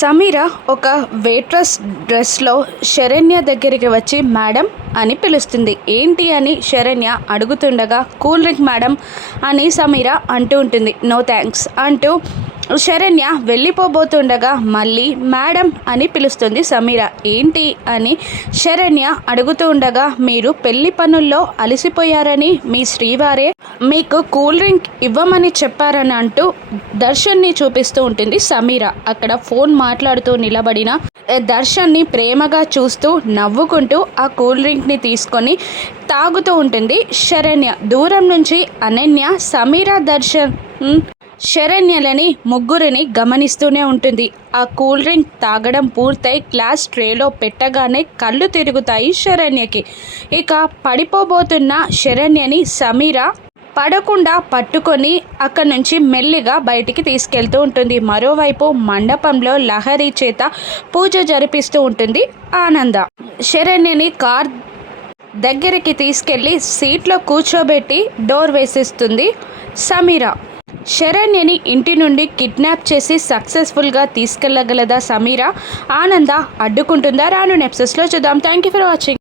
సమీర ఒక వెయిట్రస్ డ్రెస్లో శరణ్య దగ్గరికి వచ్చి మేడం అని పిలుస్తుంది. ఏంటి అని శరణ్య అడుగుతుండగా కూల్ డ్రింక్ మేడం అని సమీర అంటూ ఉంటుంది. నో థ్యాంక్స్ అంటూ శరణ్య వెళ్ళిపోబోతుండగా మళ్ళీ మేడం అని పిలుస్తుంది సమీర. ఏంటి అని శరణ్య అడుగుతూ ఉండగా మీరు పెళ్ళి పనుల్లో అలసిపోయారని మీ శ్రీవారే మీకు కూల్ డ్రింక్ ఇవ్వమని చెప్పారని అంటూ దర్శన్ని చూపిస్తూ ఉంటుంది సమీర. అక్కడ ఫోన్ మాట్లాడుతూ నిలబడిన దర్శన్ని ప్రేమగా చూస్తూ నవ్వుకుంటూ ఆ కూల్ డ్రింక్ని తీసుకొని తాగుతూ ఉంటుంది శరణ్య. దూరం నుంచి అనన్య సమీర దర్శన్ శరణ్యలని ముగ్గురిని గమనిస్తూనే ఉంటుంది. ఆ కూల్ డ్రింక్ తాగడం పూర్తయి గ్లాస్ ట్రేలో పెట్టగానే కళ్ళు తిరుగుతాయి శరణ్యకి. ఇక పడిపోబోతున్న శరణ్యని సమీర పడకుండా పట్టుకొని అక్కడి నుంచి మెల్లిగా బయటికి తీసుకెళ్తూ ఉంటుంది. మరోవైపు మండపంలో లహరి చేత పూజ జరిపిస్తూ ఉంటుంది ఆనంద. శరణ్యని కార్ దగ్గరికి తీసుకెళ్ళి సీట్లో కూర్చోబెట్టి డోర్ వేసిస్తుంది సమీర. శరణ్యని ఇంటి నుండి కిడ్నాప్ చేసి సక్సెస్ఫుల్గా తీసుకెళ్ళగలదా సమీర? ఆనంద అడ్డుకుంటుందా? రాను నెప్సెస్లో చూద్దాం. Thank you for watching